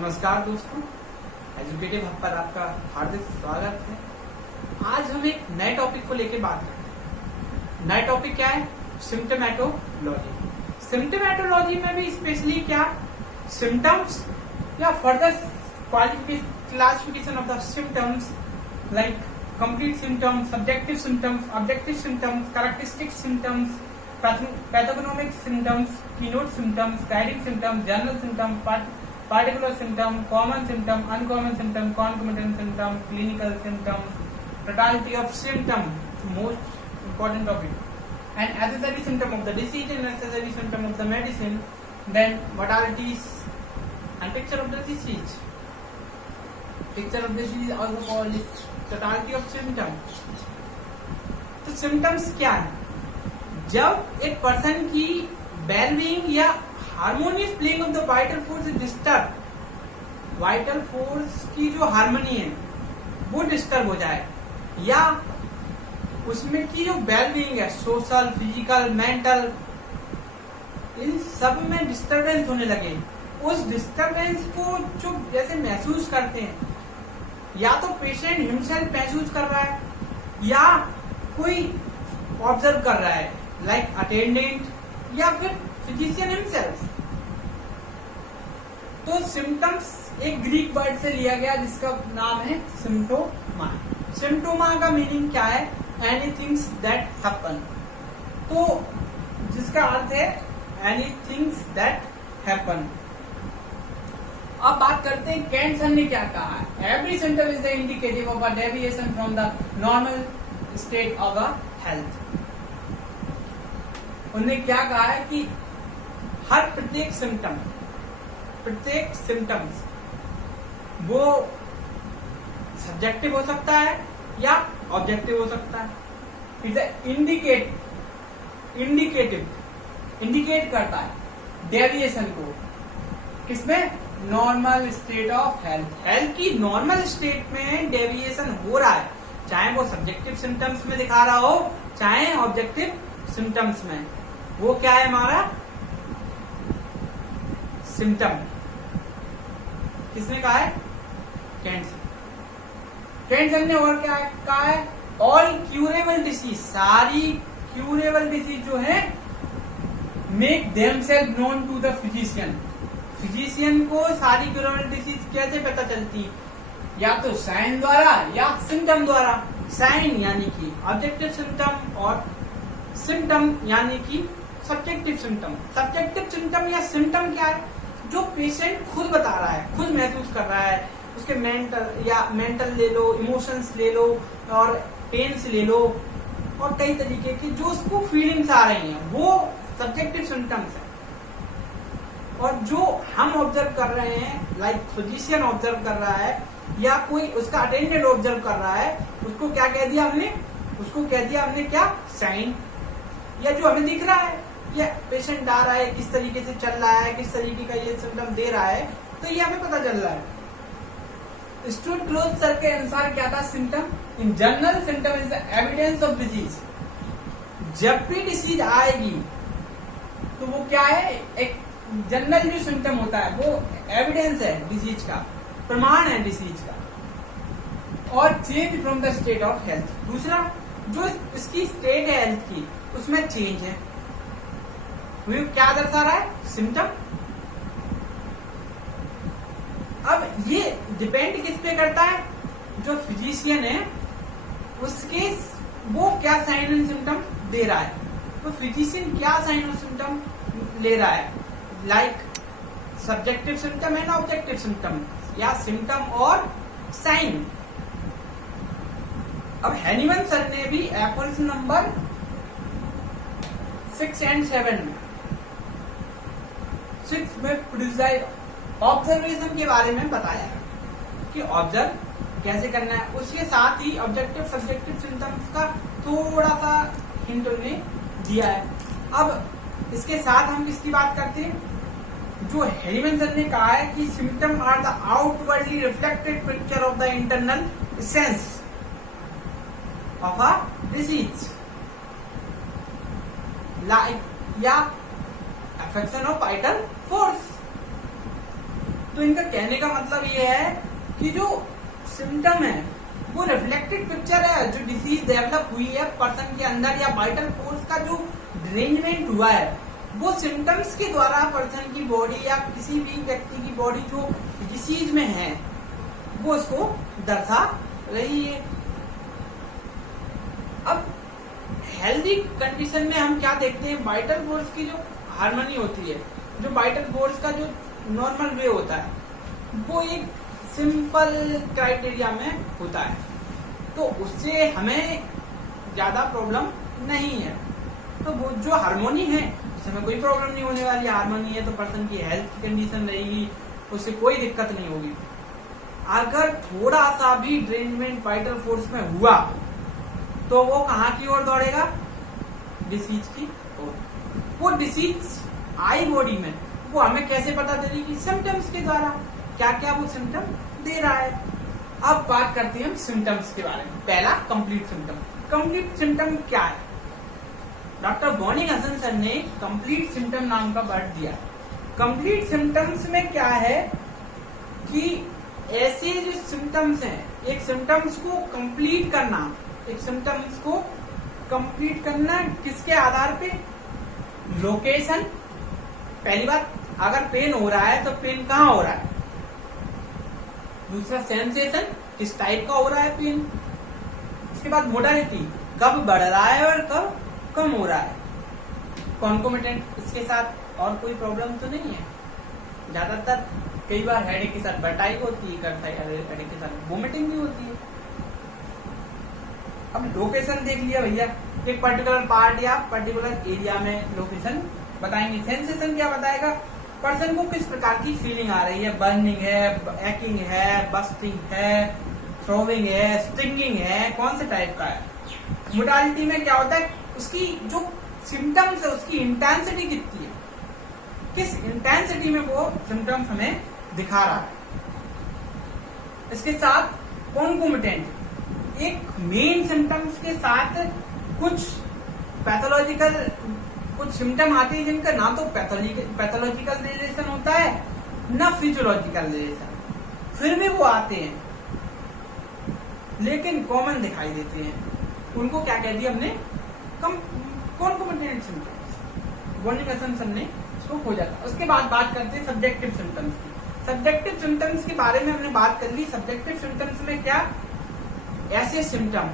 नमस्कार दोस्तों, educative hub पर आपका हार्दिक स्वागत है। आज हम एक नए टॉपिक को लेकर बात करते हैं। नया टॉपिक क्या है? सिम्टोमेटोलॉजी। सिम्टोमेटोलॉजी में भी स्पेशली क्या सिम्टम्स या further classification of the symptoms like complete symptoms, subjective symptoms, objective symptoms, characteristic symptoms, pathognomonic symptoms, keynote symptoms, guiding symptoms, general symptoms, particular symptom, common symptom, uncommon symptom, concomitant symptom, clinical symptoms, totality of symptom, most important topic, and accessory symptom of the disease and accessory symptom of the medicine, then modalities and picture of the disease. Picture of the disease also called is totality of symptom. तो symptoms क्या है? जब एक person की wellbeing या harmonious playing of the vital force is disturb, vital force की जो harmony है वो डिस्टर्ब हो जाए, या उसमें की जो वेलबींग है सोशल, फिजिकल, मेंटल, इन सब में डिस्टर्बेंस होने लगे। उस डिस्टर्बेंस को जो जैसे महसूस करते हैं, या तो पेशेंट हिमसेल्फ महसूस कर रहा है या कोई ऑब्जर्व कर रहा है लाइक अटेंडेंट या फिर फिजिशियन हिमसेल्फ। तो सिम्टम्स एक ग्रीक वर्ड से लिया गया जिसका नाम है सिम्टोमा। सिम्टोमा का मीनिंग क्या है? एनीथिंग्स दैट हैपन। तो जिसका अर्थ है एनीथिंग्स दैट हैपन। अब बात करते हैं केंट सर ने क्या कहा है। Every symptom is the indicative of a deviation from the normal state of the health. उन्होंने क्या कहा है कि हर प्रत्येक सिम्टम्स वो सब्जेक्टिव हो सकता है या ऑब्जेक्टिव हो सकता है। इट्स इंडिकेट करता है डेविएशन को, किसमें? नॉर्मल स्टेट ऑफ हेल्थ की नॉर्मल स्टेट में डेविएशन हो रहा है, चाहे वो सब्जेक्टिव सिम्टम्स में दिखा रहा हो चाहे ऑब्जेक्टिव सिम्टम्स में। वो क्या है हमारा सिम्टम। किसने कहा है? केंट सर ने। और क्या कहा है? ऑल क्यूरेबल डिसीज, सारी क्यूरेबल डिसीज जो है make themselves known to the physician. Physician को सारी क्यूरेबल डिसीज कैसे पता चलती? या तो साइन द्वारा या सिम्टम द्वारा। साइन यानी कि ऑब्जेक्टिव सिम्टम और सिम्टम यानी कि सब्जेक्टिव सिम्टम। सब्जेक्टिव सिम्टम या सिम्टम क्या है? जो पेशेंट खुद बता रहा है, खुद महसूस कर रहा है, उसके मेंटल ले लो, इमोशंस ले लो और पेन्स ले लो और कई तरीके की जो उसको फीलिंग्स आ रही हैं, वो सब्जेक्टिव सिम्टम्स है। और जो हम ऑब्जर्व कर रहे हैं लाइक फिजिशियन ऑब्जर्व कर रहा है या कोई उसका अटेंडेंट ऑब्जर्व कर रहा है, उसको क्या कह दिया हमने? उसको कह दिया हमने क्या? साइन। या जो हमें दिख रहा है ये पेशेंट आ रहा है, किस तरीके से चल रहा है, किस तरीके का ये सिम्टम दे रहा है, तो ये हमें पता चल रहा है। स्टूड क्लोज सर के अनुसार क्या था symptom? In general symptom is the evidence of disease. जब भी डिसीज आएगी तो वो क्या है? एक जनरल जो सिम्टम होता है वो एविडेंस है डिसीज का, प्रमाण है डिसीज का। और change from the state of health. दूसरा, जो इसकी स्टेट है हेल्थ की उसमें चेंज है, वो क्या दर्शा रहा है? सिम्टम। अब ये डिपेंड किस पे करता है? जो फिजिशियन है उसके वो क्या साइन एंड सिम्टम दे रहा है, तो फिजिशियन क्या साइन और सिम्टम ले रहा है, like subjective symptom and objective symptom, या सिम्टम और साइन। अब हैनीमन सर ने भी एप्पल्स नंबर 6 और 7 में 6 में ऑब्जर्वेशन के बारे में बताया कि ऑब्जर्व कैसे करना है। उसके साथ ही ऑब्जेक्टिव सब्जेक्टिव सिम्टम्स का थोड़ा सा हिंट उन्होंने दिया है। अब इसके साथ हम किसकी बात करते हैं? जो हैनीमन सर ने कहा है कि symptom are the outwardly reflected picture of the internal sense of a disease like या अफेक्शन ऑफ वाइटल फोर्स। तो इनका कहने का मतलब ये है कि जो सिम्टम है वो रिफ्लेक्टेड पिक्चर है जो डिसीज डेवलप हुई है पर्सन के अंदर, या वाइटल फोर्स का जो ड्रेंजमेंट हुआ है वो सिम्टम्स के द्वारा पर्सन की बॉडी या किसी भी व्यक्ति की बॉडी जो डिसीज में है वो उसको दर्शा रही है। अब हेल्दी कंडीशन में हम क्या देखते हैं, वाइटल फोर्स की जो हार्मनी होती है, जो वाइटल फोर्स का जो नॉर्मल वे होता है वो एक सिंपल क्राइटेरिया में होता है, तो उससे हमें ज्यादा प्रॉब्लम नहीं है। तो वो जो हार्मोनी है उससे हमें कोई प्रॉब्लम नहीं होने वाली। हार्मोनी है तो पर्सन की हेल्थ की कंडीशन रहेगी, उससे कोई दिक्कत नहीं होगी। अगर थोड़ा सा भी ड्रेंजमेंट वाइटल फोर्स में हुआ तो वो कहाँ की ओर दौड़ेगा, डिसीज की ओर। वो डिसीज आई बॉडी में, वो हमें कैसे पता चलेगी, सिम्टम्स के द्वारा। क्या क्या वो सिम्टम दे रहा है। अब बात करते हैं हम सिम्टम्स के बारे में। पहला कंप्लीट सिम्टम। कंप्लीट सिम्टम क्या है? डॉक्टर बॉनिंग सर ने कंप्लीट सिम्टम नाम का वर्ड दिया। कंप्लीट सिम्टम्स में क्या है कि ऐसे जो सिम्टम्स हैं, एक सिम्टम्स को कंप्लीट करना, एक सिम्टम्स को कंप्लीट करना किसके आधार पे, लोकेशन। पहली बात, अगर पेन हो रहा है तो पेन कहाँ हो रहा है। दूसरा सेंसेशन, किस टाइप का हो रहा है पेन। इसके बाद मोडालिटी, कब बढ़ रहा है और कब कम हो रहा है। कॉन्कोमिटेंट, इसके साथ और कोई प्रॉब्लम तो नहीं है। ज्यादातर कई बार हेडेक के साथ वर्टाइगो होती है, हेडेक के साथ वोमिटिंग भी होती है। अब लोकेशन देख लिया भैया, एक पर्टिकुलर पार्ट या पर्टिकुलर एरिया में लोकेशन बताएंगे। सेंसेशन क्या बताएगा, पर्सन को किस प्रकार की फीलिंग आ रही है, बर्निंग है, एक्टिंग है, बस्टिंग है, थ्रोविंग है, स्टिंगिंग है, कौन से टाइप का है। मोडालिटी में क्या होता है, उसकी जो सिम्टम्स है उसकी इंटेंसिटी कितनी है, किस इंटेंसिटी में वो सिम्टम्स हमें दिखा रहा है। इसके साथ कॉन्कोमिटेंट, एक मेन सिम्टम्स के साथ कुछ पैथोलॉजिकल कुछ सिम्टम आते हैं जिनका ना तो पैथोलॉजिकल रिलेशन होता है ना फिजियोलॉजिकल रिलेशन, फिर भी वो आते हैं लेकिन कॉमन दिखाई देते हैं। उनको क्या कह दिया हमने, कॉन्कोमिटेंट सिम्टम्स। बॉनिंग सर ने इसको खोजा था। उसके बाद बात करते हैं सब्जेक्टिव सिम्टम्स की। सब्जेक्टिव सिम्टम्स के बारे में हमने बात कर ली। सब्जेक्टिव सिम्टम्स में क्या, ऐसे सिम्टम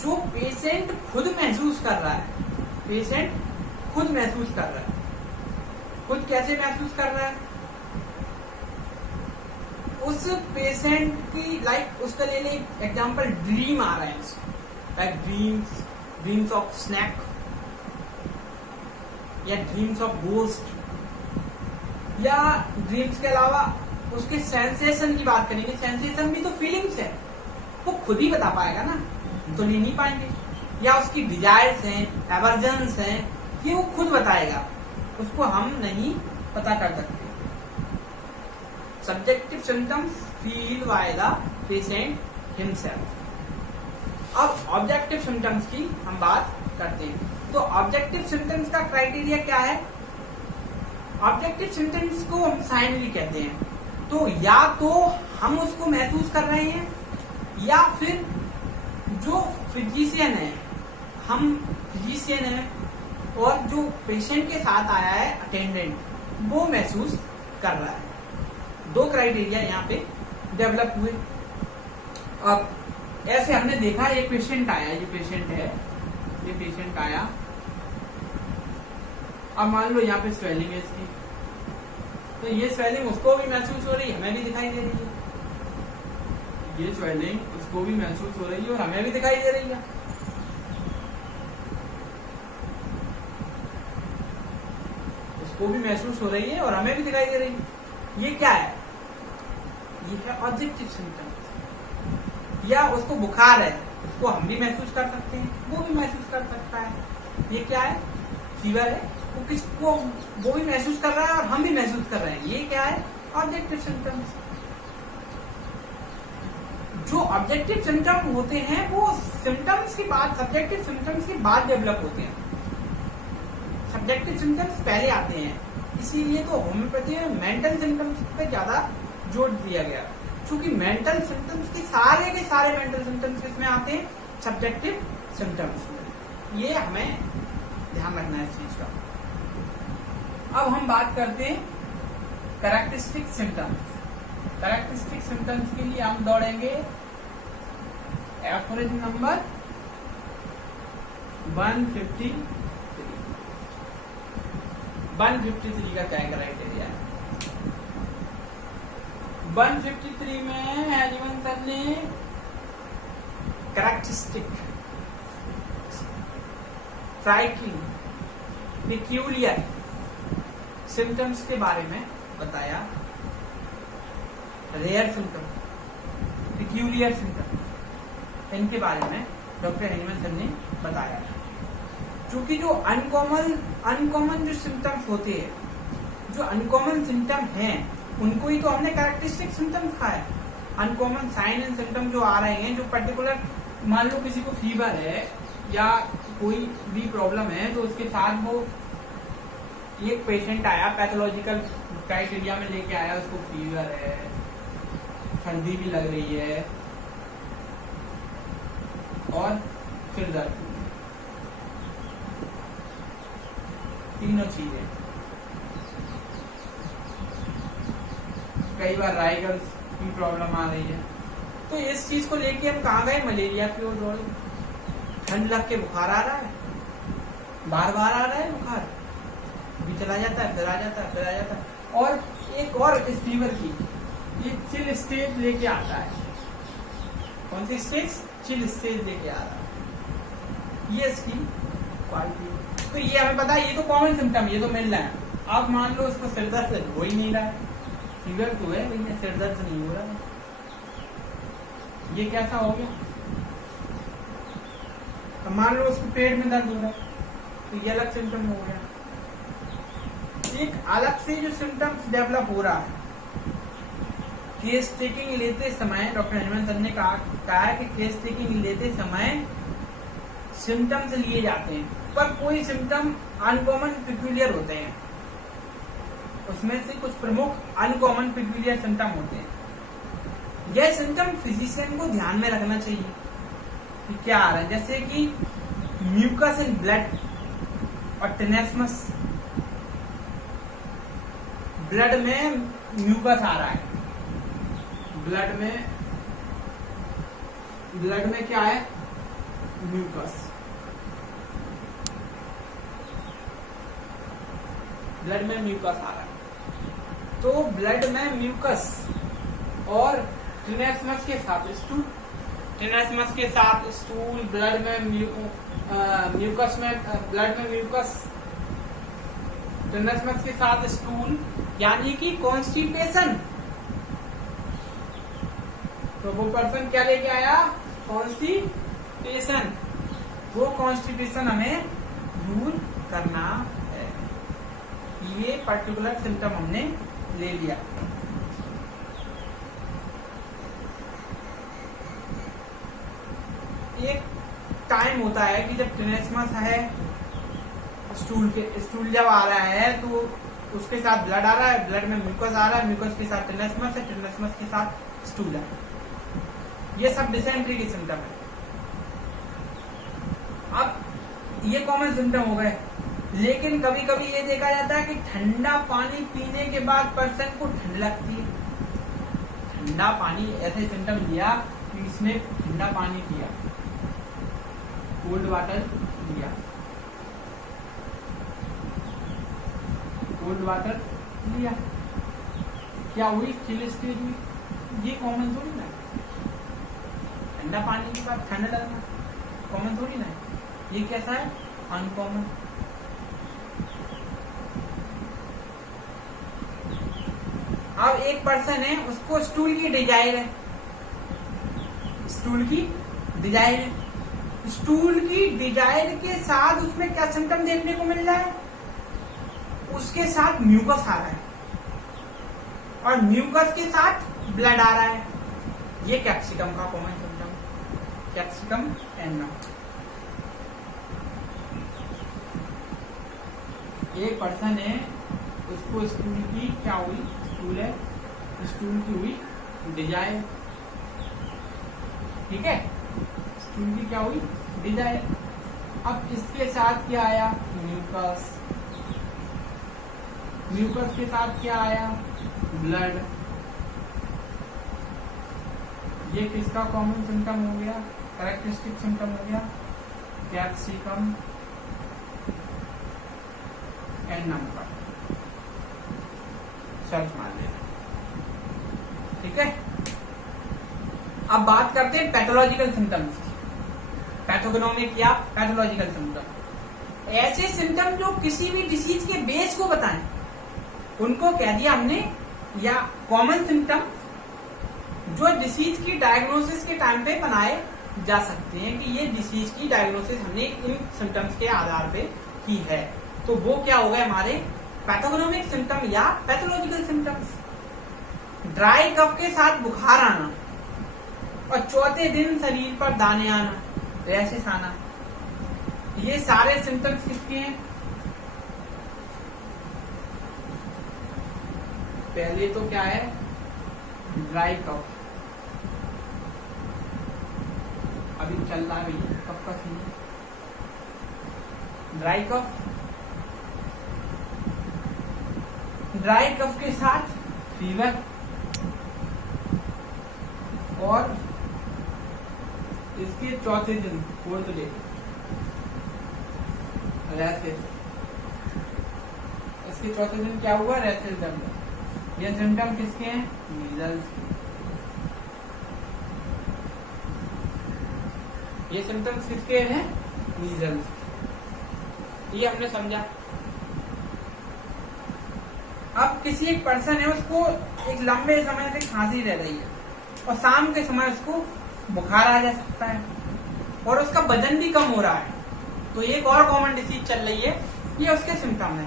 जो पेशेंट खुद महसूस कर रहा है, पेशेंट खुद महसूस कर रहा है। खुद कैसे महसूस कर रहा है, उस पेशेंट की लाइक उसका ले ले एग्जांपल, ड्रीम आ रहा है, लाइक ड्रीम्स ऑफ स्नैक या ड्रीम्स ऑफ गोस्ट, या ड्रीम्स के अलावा उसके सेंसेशन की बात करेंगे। सेंसेशन भी तो फीलिंग्स है, वो खुद ही बता पाएगा ना, तो ले नहीं पाएंगे। या उसकी डिजायर्स हैं, एवर्जन्स हैं, ये वो खुद बताएगा, उसको हम नहीं पता कर सकते। Subjective symptoms feel by the patient himself. अब ऑब्जेक्टिव सिम्टम्स की हम बात करते हैं। तो ऑब्जेक्टिव सिम्टम्स का क्राइटेरिया क्या है, ऑब्जेक्टिव सिम्टम्स को हम साइनरी कहते हैं। तो या तो हम उसको महसूस कर रहे हैं, या फिर जो फिजिशियन है, हम फिजिशियन है और जो पेशेंट के साथ आया है अटेंडेंट, वो महसूस कर रहा है। दो क्राइटेरिया यहाँ पे डेवलप हुए। अब ऐसे हमने देखा, ये पेशेंट आया, ये पेशेंट है, ये पेशेंट आया। अब मान लो यहाँ पे स्वेलिंग है इसकी, तो ये स्वेलिंग उसको भी महसूस हो रही है, हमें भी दिखाई दे रही है। ये स्वेलिंग उसको भी महसूस हो रही है और हमें भी दिखाई दे रही है। उसको भी महसूस हो रही है और हमें भी दिखाई दे रही है। ये क्या है, ये है ऑब्जेक्टिव सिम्टम्स। या उसको बुखार है, उसको हम भी महसूस कर सकते हैं, वो भी महसूस कर सकता है। ये क्या है, फीवर है, वो किसको, वो भी महसूस कर रहा है और हम भी महसूस कर रहे हैं। ये क्या है, ऑब्जेक्टिव सिम्टम्स। जो ऑब्जेक्टिव सिम्टम होते हैं वो सिम्टम्स के बाद, सब्जेक्टिव सिम्टम्स के बाद डेवलप होते हैं। सब्जेक्टिव सिम्टम्स पहले आते हैं। इसीलिए तो होम्योपैथी में मेंटल सिम्टम्स पे ज्यादा जोर दिया गया, क्योंकि मेंटल सिम्टम्स के सारे मेंटल सिम्टम्स किसमें आते हैं, सब्जेक्टिव सिम्टम्स में। ये हमें ध्यान रखना है इस चीज का। अब हम बात करते हैं कैरेक्टरिस्टिक सिम्टम्स। कैरेक्टरिस्टिक सिम्टम्स के लिए हम दौड़ेंगे एवरेज नंबर 153। 153 का क्या क्राइटेरिया है? 153 में हैजमन सर ने कैरेक्टरिस्टिक, स्ट्राइकिंग, पेक्यूलियर सिम्टम्स के बारे में बताया। रेयर सिम्टम, पेक्यूलियर सिम्टम, इनके बारे में डॉक्टर हैजमन सर ने बताया। क्योंकि जो अनकॉमन जो सिम्टम्स होते हैं, जो अनकॉमन सिम्टम हैं, उनको ही तो हमने कैरेक्टरिस्टिक सिम्टम्स कहा है। अनकॉमन साइन एंड सिम्टम जो आ रहे हैं, जो पर्टिकुलर, मान लो किसी को फीवर है या कोई भी प्रॉब्लम है, तो उसके साथ वो एक पेशेंट आया, पैथोलॉजिकल क्राइटेरिया में लेके आया, उसको फीवर है, सर्दी भी लग रही है और सिर दर्द, तीनों चीजें। कई बार राइगल्स की प्रॉब्लम आ रही है, तो इस चीज को लेके हम कहाँ गए, मलेरिया की ओर दौड़े। ठंड लग के बुखार आ रहा है, बार बार आ रहा है बुखार, भी चला जाता है, फिर आ जाता है, फिर आ जाता है। और एक और इस फीवर की ये चिल स्टेज लेके आता है। कौन सी स्टेज? चिल स्टेज लेके आ रहा है। ये इसकी क्वालिटी। तो ये हमें पता है, ये तो कॉमन सिम्टम, ये तो मिल रहा है। आप मान लो इसको सिर दर्द हो ही नहीं रहा है, फीवर तो है लेकिन सिर दर्द नहीं हो रहा है, ये कैसा हो गया? अब मान लो उसको पेट में दर्द हो रहा है, तो ये अलग सिम्टम हो गया। एक अलग से जो सिम्टम्स डेवलप हो रहा है, केस टेकिंग लेते समय, डॉक्टर हैजमन सर ने कहा है कि केस टेकिंग लेते समय सिम्टम्स लिए जाते हैं, पर कोई सिम्टम अनकॉमन पेक्यूलियर होते हैं। उसमें से कुछ प्रमुख अनकॉमन पेक्यूलियर सिम्टम होते हैं। यह सिम्टम फिजिशियन को ध्यान में रखना चाहिए कि क्या आ रहा है, जैसे कि म्यूकस इन ब्लड और टेनेस्मस। ब्लड में म्यूकस आ रहा है, ब्लड में क्या है? म्यूकस। ब्लड में म्यूकस आ रहा है, तो ब्लड में म्यूकस और टेनेस्मस के साथ स्टूल, टेनेस्मस के साथ स्टूल, ब्लड में म्यूकस में, ब्लड में म्यूकस, टेनेस्मस के साथ स्टूल, यानी कि कॉन्स्टिपेशन। तो वो पर्सन क्या लेके आया? कॉन्स्टिपेशन। वो कॉन्स्टिपेशन हमें दूर करना है। ये पर्टिकुलर सिम्टम हमने ले लिया। एक टाइम होता है कि जब टेनेस्मस है, स्टूल जब आ रहा है तो उसके साथ ब्लड आ रहा है, ब्लड में म्यूकस आ रहा है, म्यूकस के साथ टेनेस्मस है, टेनेस्मस के साथ स्टूल है। ये सब डिसेंट्री के सिम्टम है। अब ये कॉमन सिम्टम हो गए, लेकिन कभी कभी ये देखा जाता है कि ठंडा पानी पीने के बाद पर्सन को ठंड लगती है। ठंडा पानी, ऐसे सिम्टम लिया कि इसने ठंडा पानी पिया, कोल्ड वाटर लिया, कोल्ड वाटर लिया, क्या हुई? चिल स्टेज हुई। ये कॉमन थोड़ी ना, ठंडा पानी के बाद ठंड लगना कॉमन थोड़ी ना। ये कैसा है? अनकॉमन। अब एक पर्सन है, उसको स्टूल की डिजायर है, स्टूल की डिजायर है, स्टूल की डिजायर के साथ उसमें क्या सिम्टम देखने को मिल रहा है? उसके साथ म्यूकस आ रहा है और म्यूकस के साथ ब्लड आ रहा है। ये कैप्सिकम का कॉमन सिम्टम, कैप्सिकम एन्ना। एक पर्सन है, उसको स्टूल की डिजायर है, स्टूल की डिजायर के साथ उसमें क्या सिम्टम देखने को मिल रहा है? उसके साथ म्यूकस आ रहा है और म्यूकस के साथ ब्लड आ रहा है। ये कैप्सिकम का कॉमन सिम्टम, कैप्सिकम एन्ना। एक पर्सन है, उसको स्टूल की डिजायर है, स्टूल की डिजायर के साथ उसमें क्या सिम्टम देखने को मिल रहा है? उसके साथ म्यूकस आ रहा है और म्यूकस के साथ ब्लड आ रहा है। ये कैप्सिकम का कॉमन सिम्टम, कैप्सिकम एन्ना। ये पर्सन है, उसको स्टूल की क्या हुई, स्टूल है, स्टूल की हुई डिजायर, ठीक है, स्टूल की क्या हुई डिजायर। अब इसके साथ क्या आया, म्यूकस, म्यूकस के साथ क्या आया, ब्लड। ये किसका कॉमन सिम्टम हो गया, कैरेक्टरिस्टिक सिम्टम हो गया, कैप्सिकम एंड नंबर, सर्च मार लेना, ठीक है। अब बात करते हैं पैथोलॉजिकल सिम्टम्स की, पैथोगनोमिक या पैथोलॉजिकल सिम्टम। ऐसे सिम्टम जो किसी भी डिसीज के बेस को बताएं, उनको कह दिया हमने, या कॉमन सिम्टम जो डिसीज की डायग्नोसिस के टाइम पे बनाए जा सकते हैं कि ये डिसीज की डायग्नोसिस हमने इन सिम्टम्स के आधार पे की है, तो वो क्या हो गए हमारे पैथोगनोमिक सिम्टम या पैथोलॉजिकल सिम्टम्स। ड्राई कफ के साथ बुखार आना और चौथे दिन शरीर पर दाने आना, रैशेस आना, ये सारे सिम्टम्स किसके हैं, पहले तो क्या है, ड्राई कफ, अभी चल रहा है भैया कफ का season, dry cough, dry cough के साथ फीवर और इसके चौथे दिन, फोर्थ डे, रैशेस, इसके चौथे दिन क्या हुआ, रैशेस दर्द। ये सिम्टम किसके हैं, मीजल्स के। ये सिम्टम्स किसके हैं, मीजल्स। ये हमने समझा। अब किसी एक पर्सन है, उसको एक लंबे समय से खांसी रह रही है और शाम के समय उसको बुखार आ जा सकता है और उसका वजन भी कम हो रहा है, तो एक और कॉमन डिसीज चल रही है, ये उसके सिम्टम है,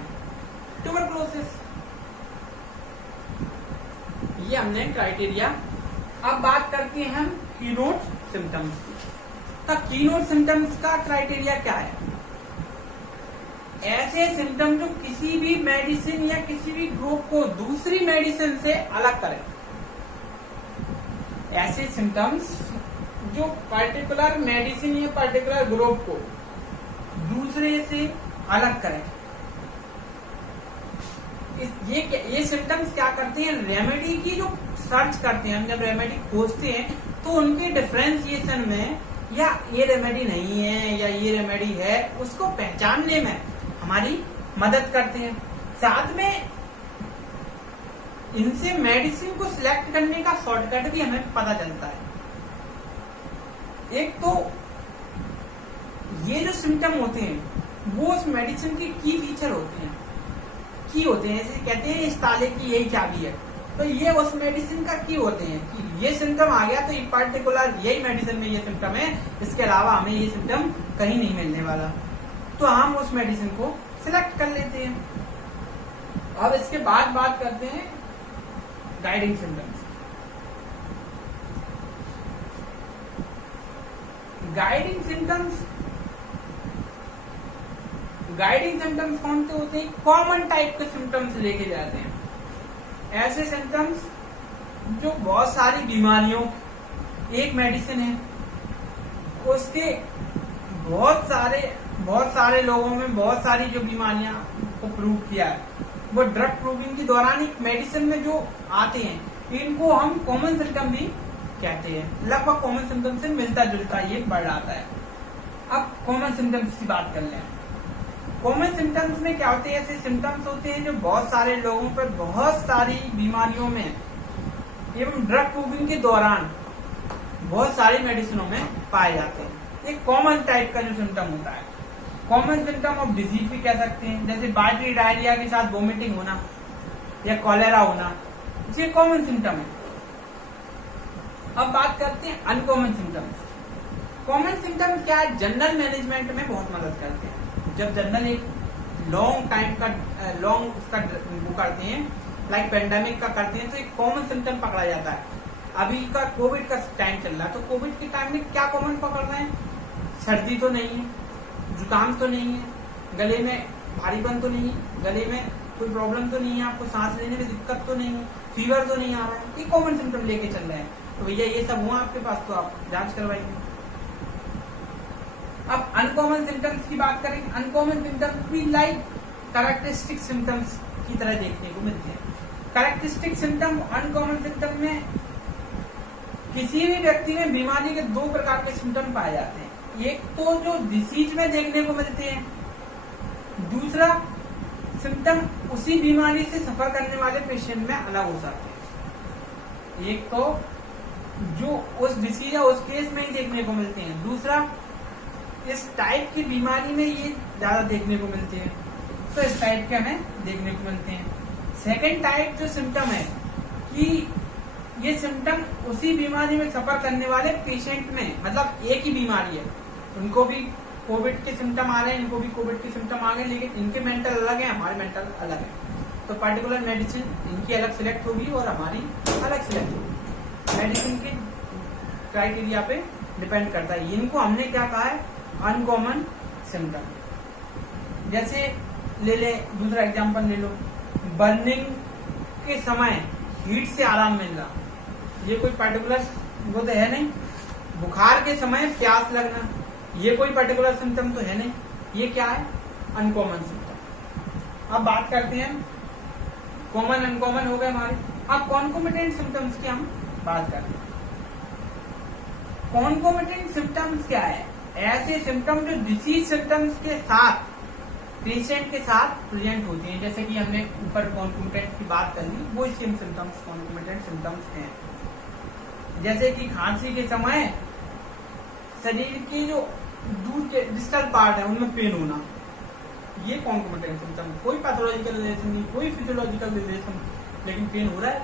ट्यूबरकुलोसिस। ये हमने क्राइटेरिया। अब बात करते हैं हम कीनोट सिम्टम्स की। तो कीनोट सिम्टम्स का क्राइटेरिया क्या है, ऐसे सिम्टम जो किसी भी मेडिसिन या किसी भी ग्रुप को दूसरी मेडिसिन से अलग करें, ऐसे सिम्टम्स जो पर्टिकुलर मेडिसिन या पर्टिकुलर ग्रुप को दूसरे से अलग करें। ये सिम्टम्स क्या करते हैं, रेमेडी की जो सर्च करते हैं, हम जब रेमेडी खोजते हैं तो उनके डिफरेंशिएशन में, या ये रेमेडी नहीं है या ये रेमेडी है, उसको पहचानने में हमारी मदद करते हैं। साथ में इनसे मेडिसिन को सिलेक्ट करने का शॉर्टकट भी हमें पता चलता है। एक तो ये जो सिम्टम होते हैं वो उस मेडिसिन के की फीचर होते हैं, की होते हैं, जैसे कहते हैं इस ताले की यही चाबी है, तो ये उस मेडिसिन का की होते हैं कि ये सिम्टम आ गया तो ये पर्टिकुलर यही मेडिसिन में ये सिम्टम है, इसके अलावा हमें ये सिम्टम कहीं नहीं मिलने वाला, तो हम उस मेडिसिन को सिलेक्ट कर लेते हैं। अब इसके बाद बात करते हैं गाइडिंग सिम्टम्स। गाइडिंग सिम्टम्स कौन से होते हैं, कॉमन टाइप के सिम्टम्स लेके जाते हैं। ऐसे सिम्टम्स जो बहुत सारी बीमारियों, एक मेडिसिन है उसके बहुत सारे लोगों में बहुत सारी जो बीमारियां को प्रूव किया है, वो ड्रग प्रूविंग के दौरान एक मेडिसिन में जो आते हैं इनको हम कॉमन सिम्टम भी कहते हैं। लगभग कॉमन सिम्टम से मिलता जुलता ये बढ़ आता है। अब कॉमन सिम्टम्स की बात कर लें। कॉमन सिम्टम्स में क्या होते हैं, ऐसे सिम्टम्स होते हैं जो बहुत सारे लोगों पर बहुत सारी बीमारियों में एवं ड्रग प्रूविंग के दौरान बहुत सारी मेडिसिनों में पाए जाते हैं। एक कॉमन टाइप का जो सिम्टम होता है, कॉमन सिम्टम ऑफ डिजीज भी कह सकते हैं, जैसे बाइटरी डायरिया के साथ वोमिटिंग होना या कॉलेरा होना, ये कॉमन सिम्टम है। अब बात करते हैं अनकॉमन सिम्टम्स। कॉमन सिम्टम क्या है, जनरल मैनेजमेंट में बहुत मदद करते हैं। जब जनरल एक लॉन्ग उसका वो करते हैं, लाइक पेंडेमिक का करते हैं, तो एक कॉमन सिम्टम पकड़ा जाता है। अभी का कोविड का टाइम चल रहा है, तो कोविड के टाइम में क्या कॉमन पकड़ रहे हैं, सर्दी तो नहीं है, जुकाम तो नहीं है, गले में भारीपन तो नहीं है, गले में कोई प्रॉब्लम तो नहीं है, आपको सांस लेने में दिक्कत तो नहीं है, फीवर तो नहीं आ रहा है, ये कॉमन सिम्टम लेके चल रहे हैं, तो भैया ये सब हुआ आपके पास तो आप जांच करवाइए। अब अनकॉमन सिम्टम्स की बात करें, अनकॉमन सिम्टम्स भी लाइक कैरेक्टरिस्टिक सिम्टम्स की तरह देखने को मिलते हैं। कैरेक्टरिस्टिक सिम्टम अनकॉमन सिम्टम में किसी भी व्यक्ति में बीमारी के दो प्रकार के सिम्टम पाए जाते हैं, एक तो जो डिसीज में देखने को मिलते हैं, दूसरा सिम्टम उसी बीमारी से सफर करने वाले पेशेंट में अलग हो सकते हैं। एक तो जो उस डिसीज या उस केस में ही देखने को मिलते हैं, दूसरा इस टाइप की बीमारी में ये ज्यादा देखने को मिलते हैं, तो इस टाइप के हमें देखने को मिलते हैं। सेकेंड टाइप जो सिम्टम है कि ये सिम्टम उसी बीमारी में सफर करने वाले पेशेंट में, मतलब एक ही बीमारी है, उनको भी कोविड के सिम्टम आ रहे हैं, इनको भी कोविड के सिम्टम आ गए, लेकिन इनके मेंटल अलग है, हमारे मेंटल अलग है, तो पर्टिकुलर मेडिसिन इनकी अलग सिलेक्ट होगी और हमारी अलग सिलेक्ट होगी। मेडिसिन के क्राइटेरिया पे डिपेंड करता है। इनको हमने क्या कहा है, अनकॉमन सिम्टम। जैसे ले दूसरा एग्जांपल ले लो, बर्निंग के समय हीट से आराम मिलना, ये कोई पर्टिकुलर वो तो है नहीं। बुखार के समय प्यास लगना, ये कोई पर्टिकुलर सिम्टम तो है नहीं, ये क्या है, अनकॉमन सिम्टम। अब बात करते हैं, कॉमन अनकॉमन हो गए हमारे। अब कॉन्कोमिटेंट सिम्टम्स की हम बात करते हैं। कॉन्कोमिटेंट सिम्टम्स क्या है, ऐसे सिम्टम जो डिसीज सिम्टम्स के साथ पेशेंट के साथ प्रेजेंट होते हैं, जैसे कि हमने ऊपर कॉन्कोमिटेंट की बात कर ली, वो सेम सिम्टम्स कॉन्कोमिटेंट सिम्टम्स हैं। जैसे कि खांसी के समय शरीर की जो दूर के डिस्टल पार्ट है उनमें पेन होना, ये कॉन्कोमिटेंट सिम्टम। कोई पैथोलॉजिकल रिलेशन नहीं, कोई फिजियोलॉजिकल रिलेशन, लेकिन पेन हो रहा है,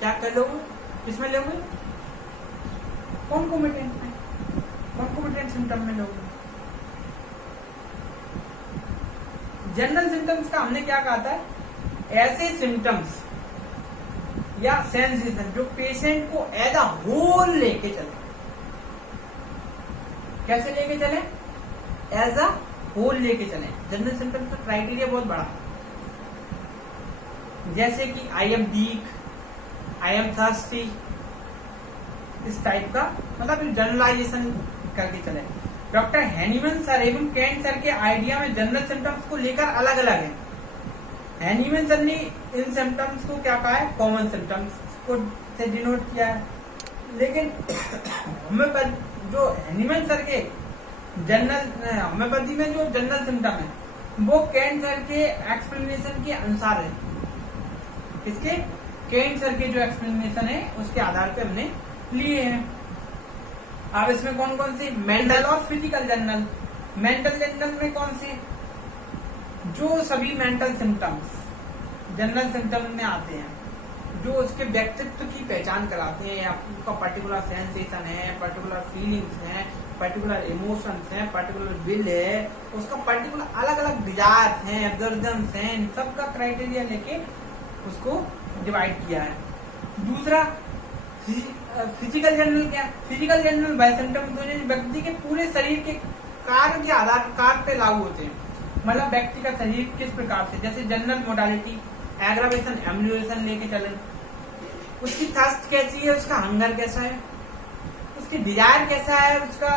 क्या कर लोगे, किसमें लोगे, कॉन्कोमिटेंट में, कॉन्कोमिटेंट सिम्टम में लोगे। जनरल सिम्टम्स का हमने क्या कहा था, ऐसे सिम्टम्स या सेंसेशन जो पेशेंट को एज अ होल लेके चले। कैसे लेके चले, एज अ होल लेके चले। जनरल सिम्टम्स का क्राइटेरिया बहुत बड़ा, जैसे कि I am weak, I am thirsty, इस टाइप का, मतलब जनरलाइजेशन करके चले। डॉक्टर हैनीमन सर एवं कैंट सर के आइडिया में जनरल सिम्टम्स को लेकर अलग अलग है। हैनीमन सर ने इन सिम्टम्स को क्या कहा है, कॉमन सिम्टम्स को से डिनोट किया है, लेकिन जो हैनीमन सर के जनरल होम्योपैथी में जो जनरल सिम्टम है वो कैंट सर के एक्सप्लेनेशन के अनुसार है। किसके, कैंट सर के जो एक्सप्लेनेशन है उसके आधार पे हमने लिए हैं। अब इसमें कौन कौन से, मेंटल और फिजिकल जनरल। मेंटल जनरल में कौन से, जो सभी मेंटल सिम्टम्स जनरल सिम्टम में आते हैं, जो उसके व्यक्तित्व की पहचान कराते हैं, या उसका पर्टिकुलर सेंसेशन है, पर्टिकुलर फीलिंग्स हैं, पर्टिकुलर इमोशंस हैं, पर्टिकुलर विल है, उसका पर्टिकुलर अलग अलग डिजायर्स हैं, एब्जर्वेशंस हैं, इन सबका क्राइटेरिया लेके उसको डिवाइड किया है। दूसरा फिजिकल जनरल क्या, फिजिकल जनरल वह सिम्टम्स जो व्यक्ति के पूरे शरीर के कार्य के आधार पे लागू होते हैं, मतलब व्यक्ति का शरीर किस प्रकार से, जैसे जनरल मोडालिटी, एग्रावेशन, एम्यूलेशन लेके चले, उसकी थर्स्ट कैसी है, उसका हंगर कैसा है, उसकी डिजायर कैसा है, उसका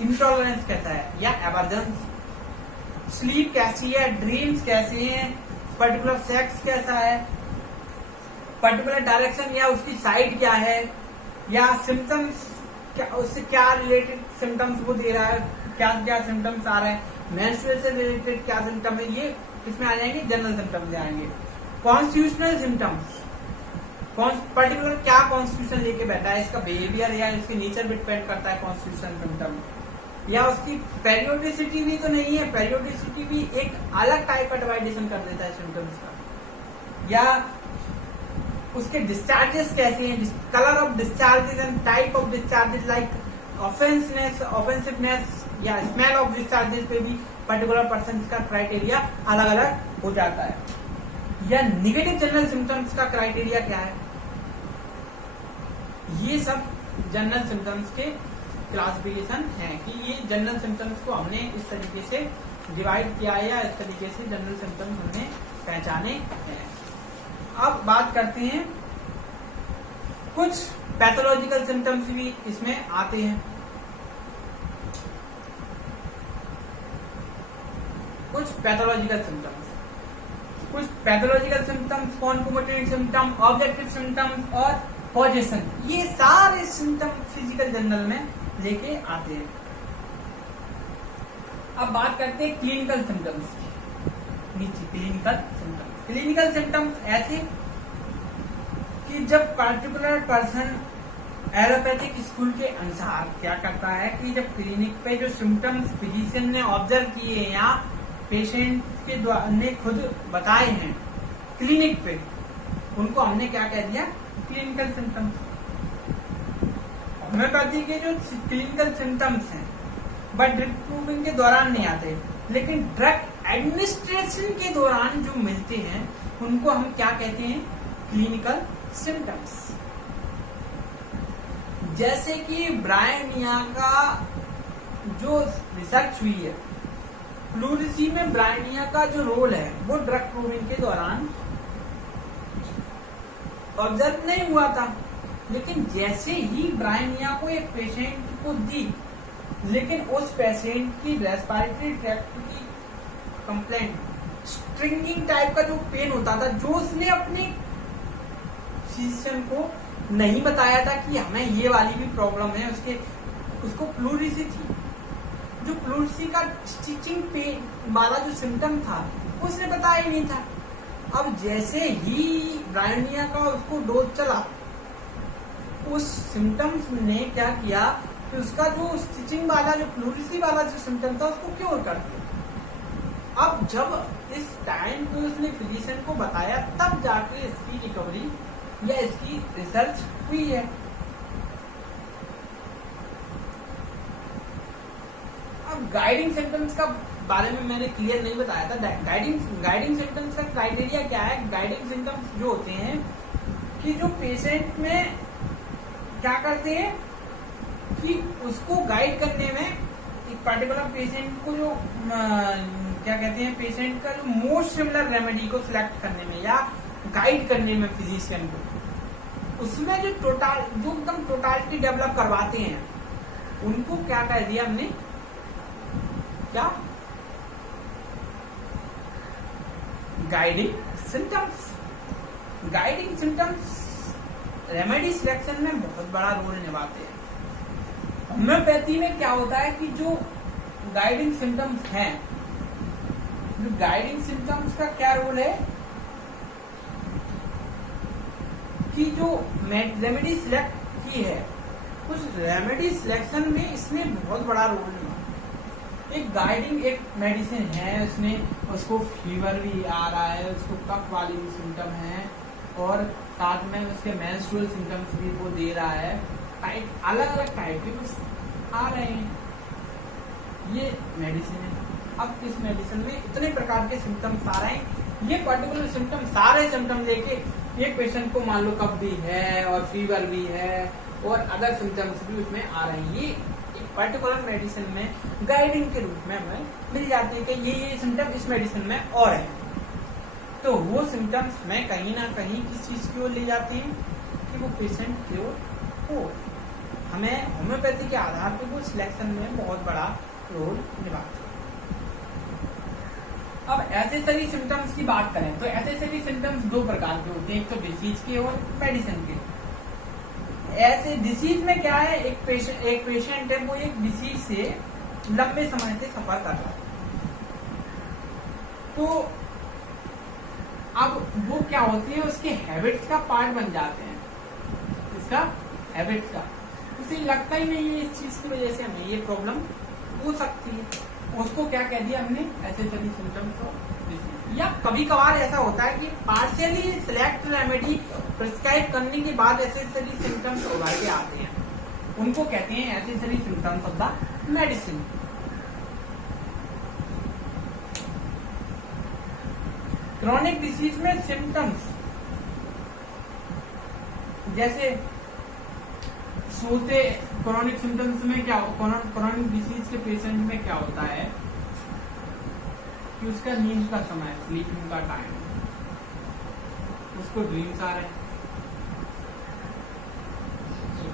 इंटॉलरेंस कैसा है या एवर्जेंस, स्लीप कैसी है, ड्रीम्स कैसे हैं, पर्टिकुलर सेक्स कैसा है, पर्टिकुलर डायरेक्शन या उसकी साइड क्या है, या सिम्टम्स क्या, उससे क्या रिलेटेड सिम्टम्स वो दे रहा है, क्या क्या सिम्टम्स आ रहे हैं, मेंस्ट्रुअल से रिलेटेड क्या सिम्टम है, ये किसमें आ जाएंगे, जनरल सिम्टम्स में आएंगे। कॉन्स्टिट्यूशनल सिम्टम्स, पर्टिकुलर क्या कॉन्स्टिट्यूशन लेके बैठा है, इसका बिहेवियर या इसके नेचर पे डिपेंड करता है कॉन्स्टिट्यूशन सिम्टम, या उसकी पेरियोडिसिटी भी तो नहीं है, पेरियोडिसिटी भी एक अलग टाइप का डिवाइडेशन कर देता है सिम्टम्स का, या उसके डिस्चार्जेस कैसे हैं, colour of discharges and type of discharges, like offensiveness या स्मेल ऑफ डिस्चार्जेस पे भी पर्टिकुलर पर्सन का क्राइटेरिया अलग अलग हो जाता है। या निगेटिव जनरल सिम्टम्स का क्राइटेरिया क्या है, ये सब जनरल सिम्टम्स के क्लासिफिकेशन है कि ये जनरल सिम्टम्स को हमने इस तरीके से डिवाइड किया है, या इस तरीके से जनरल सिम्टम्स हमने पहचाने हैं। अब बात करते हैं, कुछ पैथोलॉजिकल सिम्टम्स भी इसमें आते हैं। कुछ pathological symptoms, concomitant symptom, objective symptoms और पॉजिशन, ये सारे सिम्टम फिजिकल जर्नल में लेके आते हैं। अब बात करते हैं क्लिनिकल सिम्टम्स की। क्लिनिकल सिम्टम्स ऐसे कि जब पर्टिकुलर पर्सन एलोपैथिक स्कूल के अनुसार क्या करता है कि जब क्लिनिक पे जो सिम्टम्स फिजिशियन ने ऑब्जर्व किए या पेशेंट के द्वारा ने खुद बताए हैं क्लिनिक पे, उनको हमने क्या कह दिया, क्लिनिकल सिम्टम्स। होम्योपैथी के जो क्लिनिकल सिम्टम्स हैं बट ड्रग प्रूविंग के दौरान नहीं आते, लेकिन ड्रग एडमिनिस्ट्रेशन के दौरान जो मिलते हैं उनको हम क्या कहते हैं, क्लिनिकल सिम्टम्स। जैसे कि ब्रायनिया का जो रिसर्च हुई है, प्लूरिसी में ब्रायनिया का जो रोल है वो ड्रग प्रूविंग के दौरान ऑब्जर्व नहीं हुआ था, लेकिन जैसे ही ब्रायनिया को एक पेशेंट को दी, लेकिन उस पेशेंट की रेस्पिरेटरी ट्रैक्ट की कंप्लेंट, स्ट्रिंगिंग टाइप का जो पेन होता था, जो उसने अपने फिजिशियन को नहीं बताया था कि हमें ये वाली भी प्रॉब्लम है, उसको प्लूरिसी थी, जो प्लूरिसी का स्टिचिंग पेन वाला जो सिम्टम था उसने बताया ही नहीं था। अब जैसे ही ब्रायनिया का उसको डोज चला, उस सिम्टम्स ने क्या किया कि उसका जो स्टिचिंग वाला जो प्लूरिसी वाला जो सिम्टम था उसको क्योर कर दिया। अब जब इस टाइम पे उसने फिजिशियन को बताया, तब जाके इसकी रिकवरी या इसकी रिसर्च हुई है। अब गाइडिंग सिम्टम्स का बारे में मैंने क्लियर नहीं बताया था। गाइडिंग सिम्टम्स का क्राइटेरिया क्या है। गाइडिंग सिम्टम्स जो होते हैं कि जो पेशेंट में क्या करते हैं कि उसको गाइड करने में, एक पर्टिकुलर पेशेंट को जो क्या कहते हैं, पेशेंट का जो मोस्ट सिमिलर रेमेडी को सिलेक्ट करने में या गाइड करने में फिजिशियन को, उसमें जो एकदम टोटालिटी डेवलप करवाते हैं, उनको क्या कह दिया हमने, क्या, guiding symptoms. Guiding symptoms remedy selection में बहुत बड़ा रोल निभाते हैं। होम्योपैथी में क्या होता है कि जो गाइडिंग सिम्टम्स हैं, जो गाइडिंग सिम्टम्स का क्या रोल है कि जो रेमेडी सिलेक्ट की है, उस रेमेडी सिलेक्शन में इसने बहुत बड़ा रोल निभाया। एक गाइडिंग एक मेडिसिन है, उसको फीवर भी आ रहा है, उसको कफ वाली भी सिम्टम है और साथ में उसके मेंस्ट्रुअल सिम्टम्स भी वो दे रहा है, अलग अलग टाइप के कुछ आ रहे हैं, ये मेडिसिन है। अब इस मेडिसिन में इतने प्रकार के सिम्टम्स आ रहे हैं, ये पर्टिकुलर सिम्टम, सारे सिम्टम लेके एक पेशेंट को मान लो कफ भी है और फीवर भी है और अदर सिम्टम्स भी उसमें आ रहे हैं, ये एक पर्टिकुलर मेडिसिन में गाइडिंग के रूप में हमें मिल जाती है कि ये सिम्टम इस मेडिसिन में और है। तो वो सिम्टम्स हमें कहीं ना कहीं किस चीज की ओर ले जाती हैं कि वो पेशेंट की ओर हो। हमें होम्योपैथी के आधार पर वो सिलेक्शन में बहुत बड़ा रोल निभाती है। अब एसेसरी सिम्टम्स की बात करें तो एसेसरी सिम्टम्स दो प्रकार के होते हैं, एक तो डिसीज के और मेडिसिन के। ऐसे डिसीज में क्या है, एक पेशेंट है, वो एक डिसीज से लंबे समय से सफर कर रहा है, तो अब वो क्या होती है, उसके हैबिट्स का पार्ट बन जाते हैं, इसका हैबिट्स का, उसे लगता ही नहीं है इस चीज की वजह से हमें ये प्रॉब्लम हो सकती है, उसको क्या कह दिया हमने, एसेसरी सिम्टम्स ऑफ डिसीज। या कभी कभार ऐसा होता है कि पार्शियली सिलेक्ट रेमेडी प्रिस्क्राइब करने के बाद एसेसरी सिम्टम्स उभर के आते हैं, उनको कहते हैं accessory symptoms of the medicine. Chronic disease में सिम्टम्स जैसे सोते, क्रॉनिक सिम्टम्स में क्या, क्रॉनिक डिसीज के पेशेंट में क्या होता है कि उसका नींद का समय, स्लीपिंग का टाइम उसको ड्रीम्स आ रहे हैं।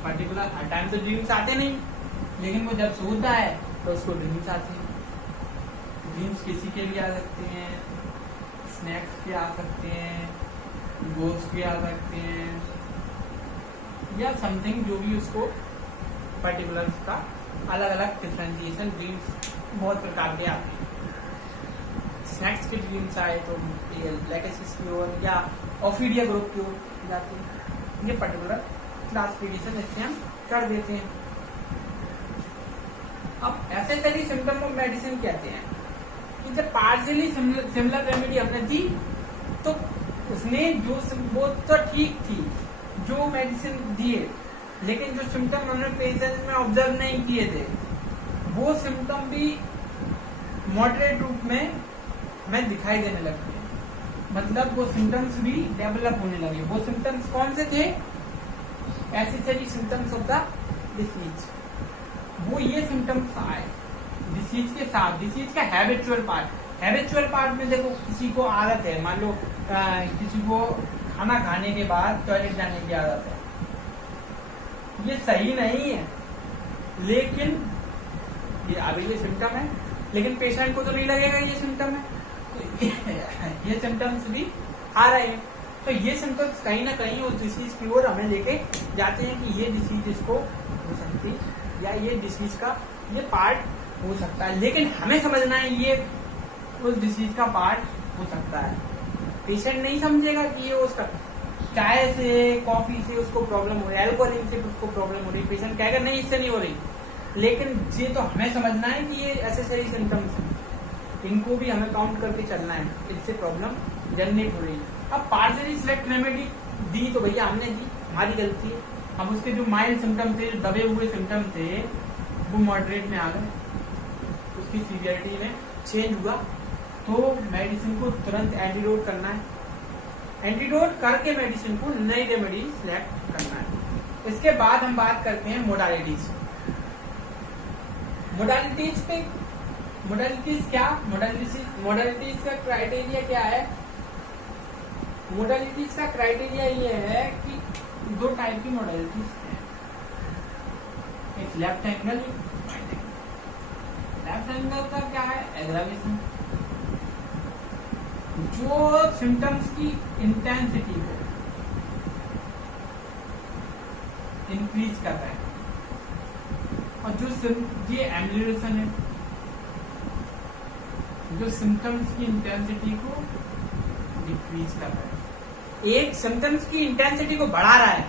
पर्टिकुलर हर टाइम तो ड्रीम्स आते नहीं, लेकिन वो जब सोता है तो उसको ड्रीम्स आते हैं। ड्रीम्स किसी के भी आ सकते हैं, स्नैक्स के आ सकते हैं, गोश्त के आ सकते हैं, या समथिंग जो भी उसको पर्टिकुलर उसका अलग अलग डिफ्रेंसिएशन ड्रीम्स बहुत प्रकार के आते हैं। स्नैक्स के ड्रीम्स आए तो लेटेसिस की ओर या ऑफिडिया ग्रुप की ओर जाते हैं। ये पर्टिकुलर क्लासिफिकेशन इससे हम कर देते हैं। अब एसेसरी सिम्टम ऑफ मेडिसिन कहते हैं कि जब पार्शियली सिमिलर रेमेडी हमने दी तो उसने जो वो तो ठीक थी जो मेडिसिन दिए, लेकिन जो सिम्टम हमने पेशेंट में ऑब्जर्व नहीं किए थे वो सिम्टम भी मॉडरेट रूप में दिखाई देने लगते हैं। मतलब वो सिम्टम्स भी डेवलप होने लगे। वो सिम्टम्स कौन से थे? Accessory symptoms of the disease. वो ये सिम्टम्स आए डिसीज के साथ। डिसीज का हैबिचुअल पार्ट में देखो, किसी को आदत है, मान लो किसी को खाना खाने के बाद टॉयलेट जाने की आदत है, ये सही नहीं है, लेकिन ये सिम्टम है, लेकिन पेशेंट को तो नहीं लगेगा ये सिम्टम है। ये सिम्टम्स भी आ रहे हैं, तो ये सिम्टम्स कहीं ना कहीं उस डिसीज की ओर हमें लेके जाते हैं कि ये डिसीज इसको हो सकती है या ये डिसीज का ये पार्ट हो सकता है। लेकिन हमें समझना है ये उस डिसीज का पार्ट हो सकता है। पेशेंट नहीं समझेगा कि ये उसका चाय से, कॉफी से उसको प्रॉब्लम हो रही है, अल्कोहल से उसको प्रॉब्लम हो रही है। पेशेंट कहेगा नहीं इससे नहीं हो रही, लेकिन ये तो हमें समझना है कि ये एसेसरी सिम्टम्स हैं, इनको भी हमें काउंट करके चलना है, इससे प्रॉब्लम जनरेट हो रही है। अब पार्शियली सिलेक्ट रेमेडी दी तो भैया हमने दी, हमारी गलती है। अब उसके जो माइल्ड सिम्टम थे, जो दबे हुए सिम्टम थे, वो मॉडरेट में आ गए, उसकी सीवियरिटी में चेंज हुआ, तो मेडिसिन को तुरंत एंटीडोट करना है। एंटीडोट करके मेडिसिन को नई रेमेडी सिलेक्ट करना है। इसके बाद हम बात करते हैं मोडालिटीज। मोडालिटीज का क्राइटेरिया क्या है? मोडालिटीज का क्राइटेरिया ये है कि दो टाइप की मोडालिटीज हैं, एक लेफ्ट एंगल, एक राइट एंगल। लेफ्ट एंगल का क्या है? एग्रावेशन, जो सिम्टम्स की इंटेंसिटी को इंक्रीज कर रहा है, और जो ये एम्लियोरेशन है, जो सिम्टम्स की इंटेंसिटी को डिक्रीज कर रहा है। एक सिम्टम्स की इंटेंसिटी को बढ़ा रहा है,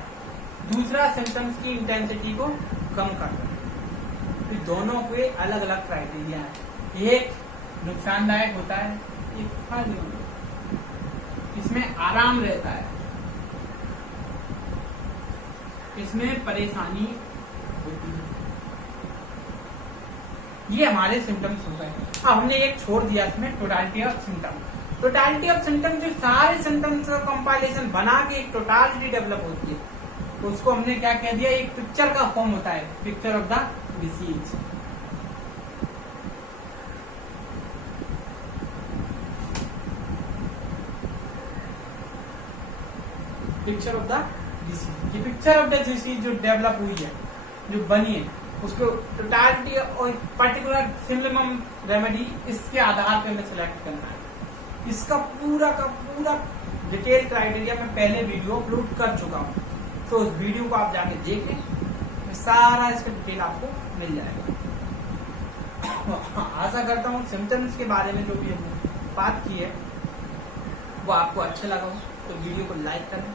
दूसरा सिम्टम्स की इंटेंसिटी को कम कर रहा है। तो दोनों के अलग अलग क्राइटेरिया है। एक नुकसानदायक होता है, एक फायदेमंद, इसमें आराम रहता है, इसमें परेशानी होती है। ये हमारे सिम्टम्स हो गए। अब हमने एक छोड़ दिया इसमें, totality of symptom. Totality of symptom जो सारे सिम्टम्स का कंपाइलेशन बना के एक टोटालिटी डेवलप होती है, तो उसको हमने क्या कह दिया? एक पिक्चर का फॉर्म होता है, picture of the disease. Picture of the disease, ये पिक्चर ऑफ द डिसीज जो डेवलप हुई है, जो बनी है, उसको टोटालिटी और पर्टिकुलर सिमिलम रेमेडी, इसके आधार पे हमें सिलेक्ट करना है। इसका पूरा का पूरा डिटेल क्राइटेरिया मैं पहले वीडियो अपलोड कर चुका हूँ, तो उस वीडियो को आप जाके देखें, सारा इसका डिटेल आपको मिल जाएगा। आशा करता हूँ सिम्टम्स के बारे में जो भी हमने बात की है वो आपको अच्छा लगा हो, तो वीडियो को लाइक करना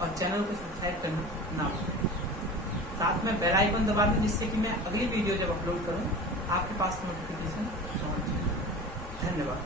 और चैनल को सब्सक्राइब करना ना भूलें। साथ में बेल आइकन दबा दें, जिससे कि मैं अगली वीडियो जब अपलोड करूँ आपके पास नोटिफिकेशन पहुंच जाए। धन्यवाद।